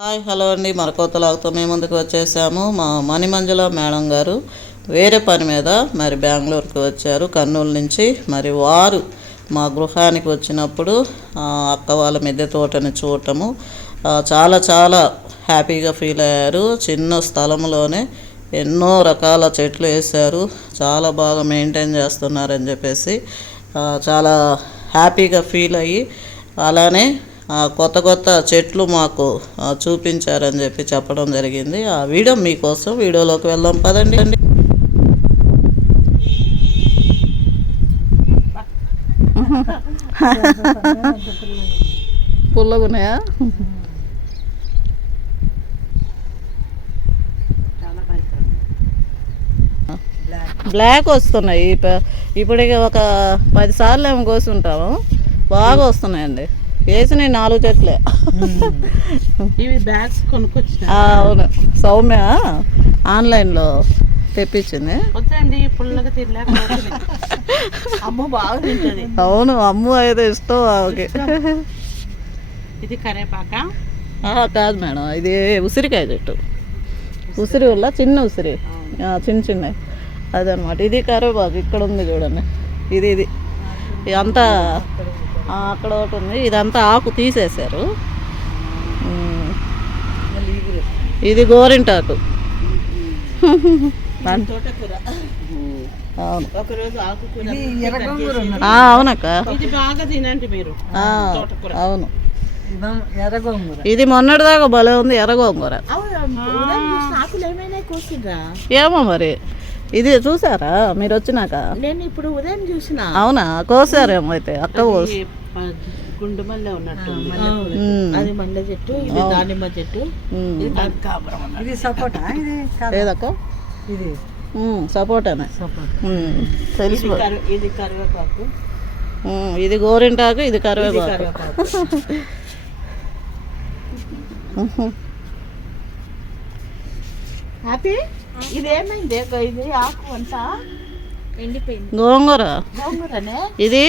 Hi hello అండి, మన కొత్త లాగుతో మేము ముందుకు వచ్చేసాము. మా మణిమంజుల మేడం గారు వేరే పని మీద మరి బెంగళూరుకి వచ్చారు కర్నూలు నుంచి. మరి వారు మా గృహానికి వచ్చినప్పుడు అక్క వాళ్ళ మిద్దె తోటని చూడటము చాలా చాలా హ్యాపీగా ఫీల్ అయ్యారు. చిన్న స్థలంలోనే ఎన్నో రకాల చెట్లు వేశారు, చాలా బాగా మెయింటైన్ చేస్తున్నారని చెప్పేసి చాలా హ్యాపీగా ఫీల్ అయ్యి అలానే కొత్త కొత్త చెట్లు మాకు చూపించారని చెప్పి చెప్పడం జరిగింది. ఆ వీడియో మీకోసం, వీడియోలోకి వెళ్దాం పదండి. పుల్లగున్నాయా? బ్లాక్ వస్తున్నాయి. ఇప్పటికి ఒక 10 సార్లు ఏమో కోసుంటాము, బాగా వస్తున్నాయండి. వేసినాయి 4 చెట్లే. ఇవి బ్యాగ్స్ కొనుక్కొచ్చిన. అవును, సౌమ్య ఆన్లైన్లో తెప్పించింది. వద్దండి, పుల్లగా తినలేక అమ్మ బాగా తింటుంది. అవును, అమ్మ అయితే ఇష్టం ఆమెకి. ఇది కరేపాక కాదు మేడం, ఇది ఉసిరికాయ చెట్టు. ఉసిరి వల్ల చిన్న ఉసిరి, చిన్న చిన్నవి అదనమాట. ఇది కరివేపాకు ఇక్కడ ఉంది చూడండి. ఇది అంతా అక్కడ ఒకటి ఉంది. ఇదంతా ఆకు తీసేశారు. ఇది గోరింటాకు. అవును, అవునక్క. ఇది బాగా తినండి మీరు. అవును, ఇది మొన్నటిదాకా భలే ఉంది, ఎర్రగోంగూర. ఏమో మరి, ఇది చూసారా మీరు వచ్చినాక? నేను ఇప్పుడు ఉదయం చూసిన. అవునా, కోసారేమో అయితే. అక్క కోసి గుండు మల్లె ఉన్నట్టు. అది మల్లె చెట్టు, ఇది దానిమ్మ చెట్టు, ఇది సపోటా. ఏదక్క? ఇది సపోటానే తెలుసు. ఇది కరివేపాకు, ఇది గోరింటాకు, ఇది కరివేపాకు. హ్యాపీ. ఇది ఏమైంది? ఇది ఆకు అంతా ఎండిపోయింది. గోంగూర. గోంగూరనే ఇది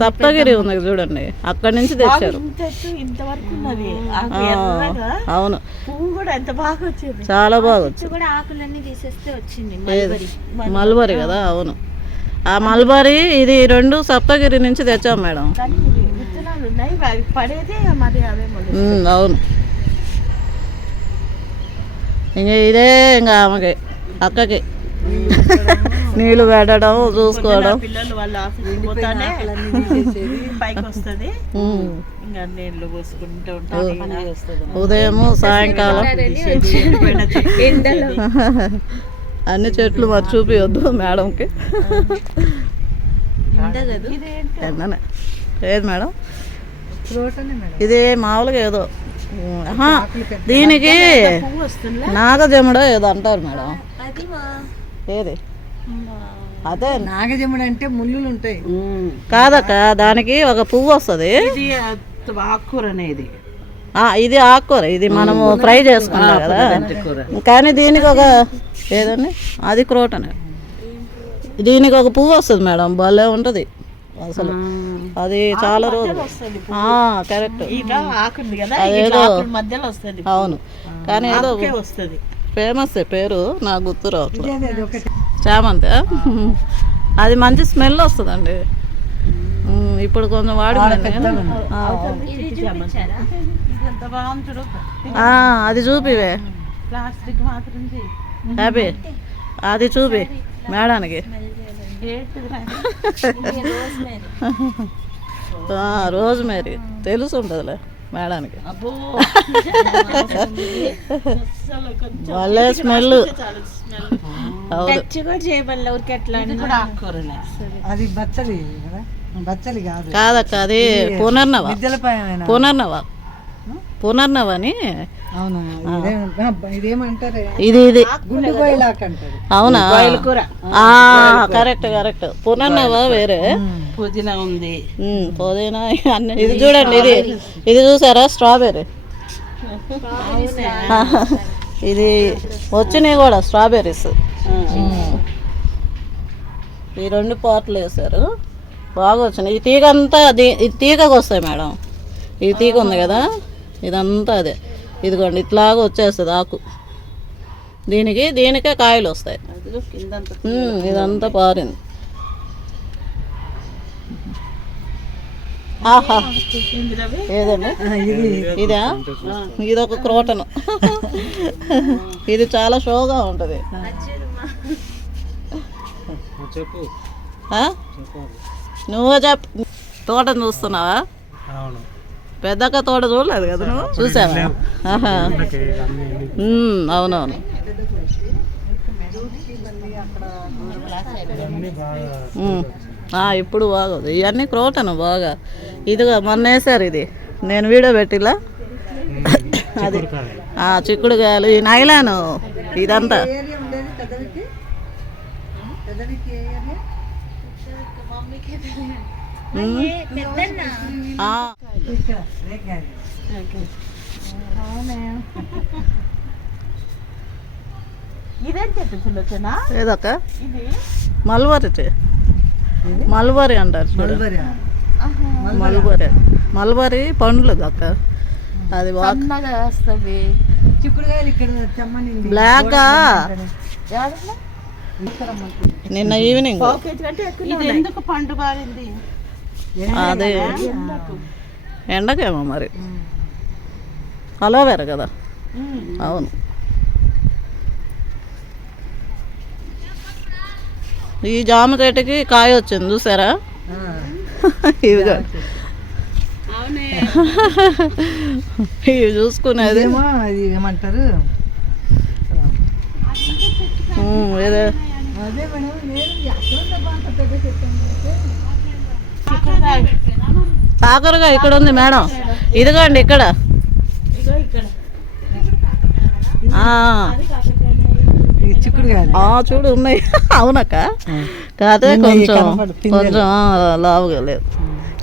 సప్తగిరి ఉంది చూడండి, అక్కడి నుంచి తెచ్చారు. ఇంతవరకు ఉన్నది. అవును, పువ్వు కూడా ఎంత బాగా వచ్చింది, చాలా బాగా వచ్చింది. ఆకులన్నీ తీసేస్తే వచ్చింది మల్బరీ కదా. అవును, ఆ మల్బరీ ఇది 2 సప్తగిరి నుంచి తెచ్చాం మేడం. విత్తనాలు ఉన్నాయి, పడేదే మరి అవే. అవును, ఇంక ఇదే ఇంకా ఆమెకి అక్కకి నీళ్ళు పెట్టడం, చూసుకోవడం. పిల్లలు వాళ్ళ ఆఫీస్ పోతానే పైకి వస్తుంది, ఇంకా నీళ్ళు పోసుకుంటూ ఉంటాం. ఉదయము సాయంకాలం అన్ని చెట్లు మరి చూపివద్దు మేడంకి. ఎండనే ఏది మేడం? ఇది మామూలుగా ఏదో దీనికి నాగజముడ ఏదో అంటారు మేడం. ఏది? అదే నాగజముడు అంటే ముళ్ళులు ఉంటాయి. కాదక్క, దానికి ఒక పువ్వు వస్తుంది. ఆకుకూర అనేది. ఇది ఆకుకూర, ఇది మనము ఫ్రై చేసుకున్నాం కదా. కానీ దీనికి ఒక ఏదండి, అది క్రోటనే. దీనికి ఒక పువ్వు వస్తుంది మేడం, భలే ఉంటుంది అసలు. అది చాలా రోజులు. కరెక్ట్. అదేదో మధ్యలో వస్తుంది. అవును, కానీ ఏదో వస్తుంది ఫేమస్ పేరు నాకు గుర్తు రావట్లేదు. చామంతి. అది మంచి స్మెల్ వస్తుందండి. ఇప్పుడు కొంచెం వాడిందండి. అది చూపివే ప్లాస్టిక్ మాత్రం హ్యాపీ. అది చూపి మేడానికి. రోజ్మేరీ తెలుసు ఉంటుందిలే మేడానికి. భలే స్మెల్. కాదక్క, అది పునర్నవ. పునర్నవ అని. ఇది అవునా? Correct correct. పునర్నవ వేరే. పుదీనా ఉంది, పుదీనా అన్ని. ఇది చూడండి, ఇది చూసారా? స్ట్రాబెర్రీ. ఇది వచ్చినాయి కూడా స్ట్రాబెర్రీస్. ఈ 2 పార్ట్లు వేసారు, బాగా వచ్చినాయి. ఈ తీగ అంతా ఇది తీగకు వస్తాయి మేడం. ఈ తీగ ఉంది కదా, ఇదంతా అదే. ఇదిగోండి ఇట్లాగా వచ్చేస్తుంది ఆకు, దీనికే కాయలు వస్తాయి. ఇదంతా పారింది. ఆహా, ఏదండి ఇదా? ఇదొక క్రోటను. ఇది చాలా షోగా ఉంటుంది. నువ్వు చెప్పు. తోటను చూస్తున్నావా? పెద్దక్క తోట చూడలేదు కదా నువ్వు? చూసావా? ఆహా, అవునవును. ఇప్పుడు బాగోదు. ఇవన్నీ క్రోటను బాగా. ఇదిగా మొన్న వేసారు, ఇది నేను వీడియో పెట్టిలా. అది చిక్కుడుకాయలు, ఈ నైలాను ఇదంతా. ఏదక్క? మల్బరీ అంటారు చూడు. మల్బరీ పండ్లు అక్క. అది బ్లాక్. నిన్న ఈవినింగ్ అదే ఎండకేమో మరి. అలోవేరా కదా? అవును. ఈ జామ చెట్టుకి కాయ వచ్చింది చూసారా? ఇదిగా ఇవి చూసుకునేది ఏమంటారు, ఏదో కాకరగా ఇక్కడ ఉంది మేడం. ఇదిగోండి ఇక్కడ. చూడు ఉన్నాయి. అవునక్క, కాదే కొంచెం లావుగా లేదు.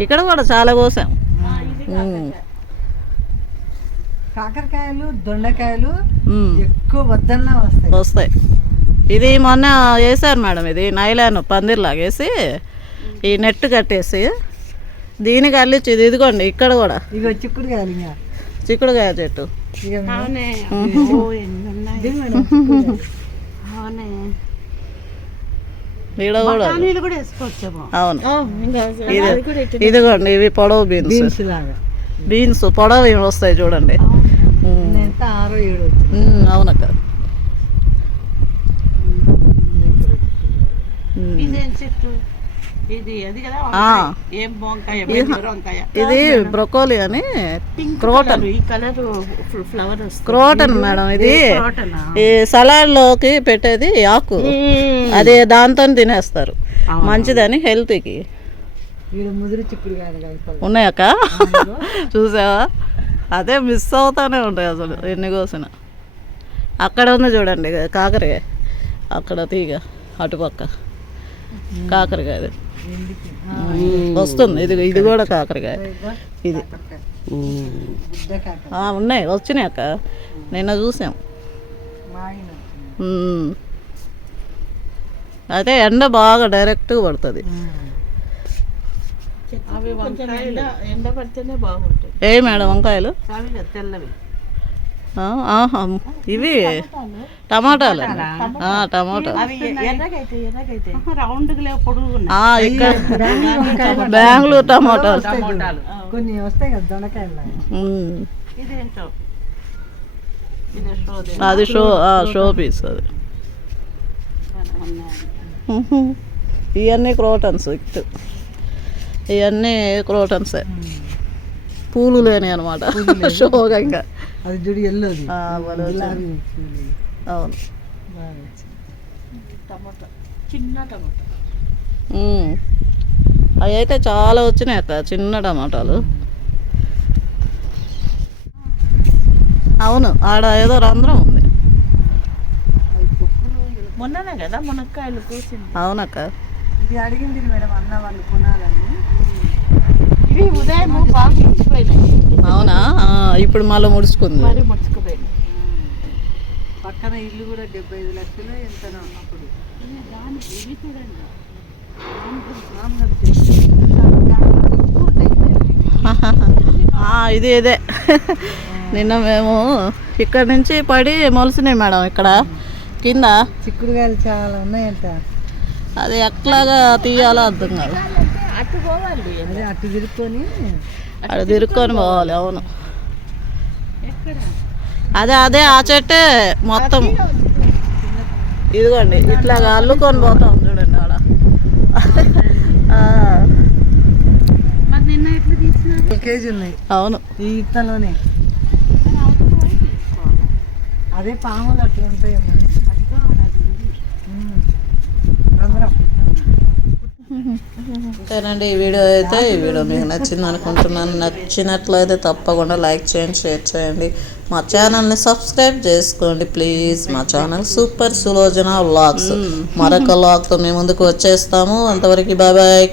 ఇక్కడ కూడా చాలా కోసాం. కాకరకాయలు, దొండకాయలు ఎక్కువ వద్దన్నా వస్తాయి. ఇది మొన్న వేసారు మేడం. ఇది నైలాన్ పందిర్లాగేసి ఈ నెట్ కట్టేసి దీనికి అల్లిచ్చి. ఇదిగోండి ఇక్కడ కూడా చిక్కుడుకాయ చెట్టు. అవును. ఇదిగోండి ఇవి పొడవు బీన్స్ పొడవు ఇవి వస్తాయి చూడండి. అవునక్క. ఇది బ్రొకోలీ అని క్రోటన్ మేడం. ఇది ఈ సలాడ్ లోకి పెట్టేది ఆకు. అది దాంతో తినేస్తారు, మంచిదని హెల్త్కి. ఉన్నాయక్క, చూసావా? అదే మిస్ అవుతానే ఉంటాయి అసలు ఎన్ని కోసిన. అక్కడ ఉంది చూడండి కాకరకాయ, అక్కడ తీగ అటుపక్క కాకరకాయ వస్తుంది. ఇది కూడా కాకరకాయ. ఇది ఉన్నాయి, వచ్చినాయి అక్క, నిన్న చూసాం. అయితే ఎండ బాగా డైరెక్ట్గా పడుతుంది. ఏ మేడం వంకాయలు? ఇవి టమాటాలు. ఇక్కడ బెంగళూరు టమాటాలు కొన్ని వస్తాయి కదా దొండకాయలు. అది షో పీస్. అది ఇవన్నీ క్రోటన్స్. ఇవన్నీ క్రోటన్సే, పూలు లేని అనమాట. షోగా ఇంకా అది జుడి ఎల్లోది. అవును. అవి అయితే చాలా వచ్చినాయి అక్క, చిన్న టమాటాలు. అవును, ఆడ ఏదో రంధ్రం ఉంది. మొన్ననే కదా మునక్కాయలు కూర్చుంది. అవునక్క. ఇది అడిగింది మేడం అన్న వాళ్ళు కొనాలని. ఇవి ఉదయం బాగా ముడిచిపోయినాయి. అవునా? ఇప్పుడు మళ్ళీ ముడుచుకుంది. ముడుచుకుపోయింది. పక్కన ఇల్లు కూడా 75 లక్షలు ఎంతనో ఉన్నప్పుడు. ఇదే నిన్న మేము ఇక్కడ నుంచి పడి మొలిసినాయి మేడం ఇక్కడ కింద చిక్కుడుకాయలు చాలా ఉన్నాయంట. అది ఎట్లాగా తీయాలో అర్థం కాదు. అటు పోవాలి, అటు తిరుక్కొని అక్కడ తిరుక్కొని పోవాలి. అవును అదే ఆ చెట్టే మొత్తం ఇదిగోండి ఇట్లాగా అల్లుకొని పోతాం చూడండి ఆడ. కేజీ ఉన్నాయి. అవును ఈ ఇత్తలోనే అదే పాములు అట్లా ఉంటాయేమో. ఓకేనండి, ఈ వీడియో మీకు నచ్చింది అనుకుంటున్నాను. నచ్చినట్లయితే తప్పకుండా లైక్ చేయండి, షేర్ చేయండి, మా ఛానల్ని సబ్స్క్రైబ్ చేసుకోండి ప్లీజ్. మా ఛానల్ సూపర్ సులోచన వ్లాగ్స్. మరొక వ్లాగ్తో మీ ముందుకు వచ్చేస్తాము. అంతవరకు బాయ్ బాయ్.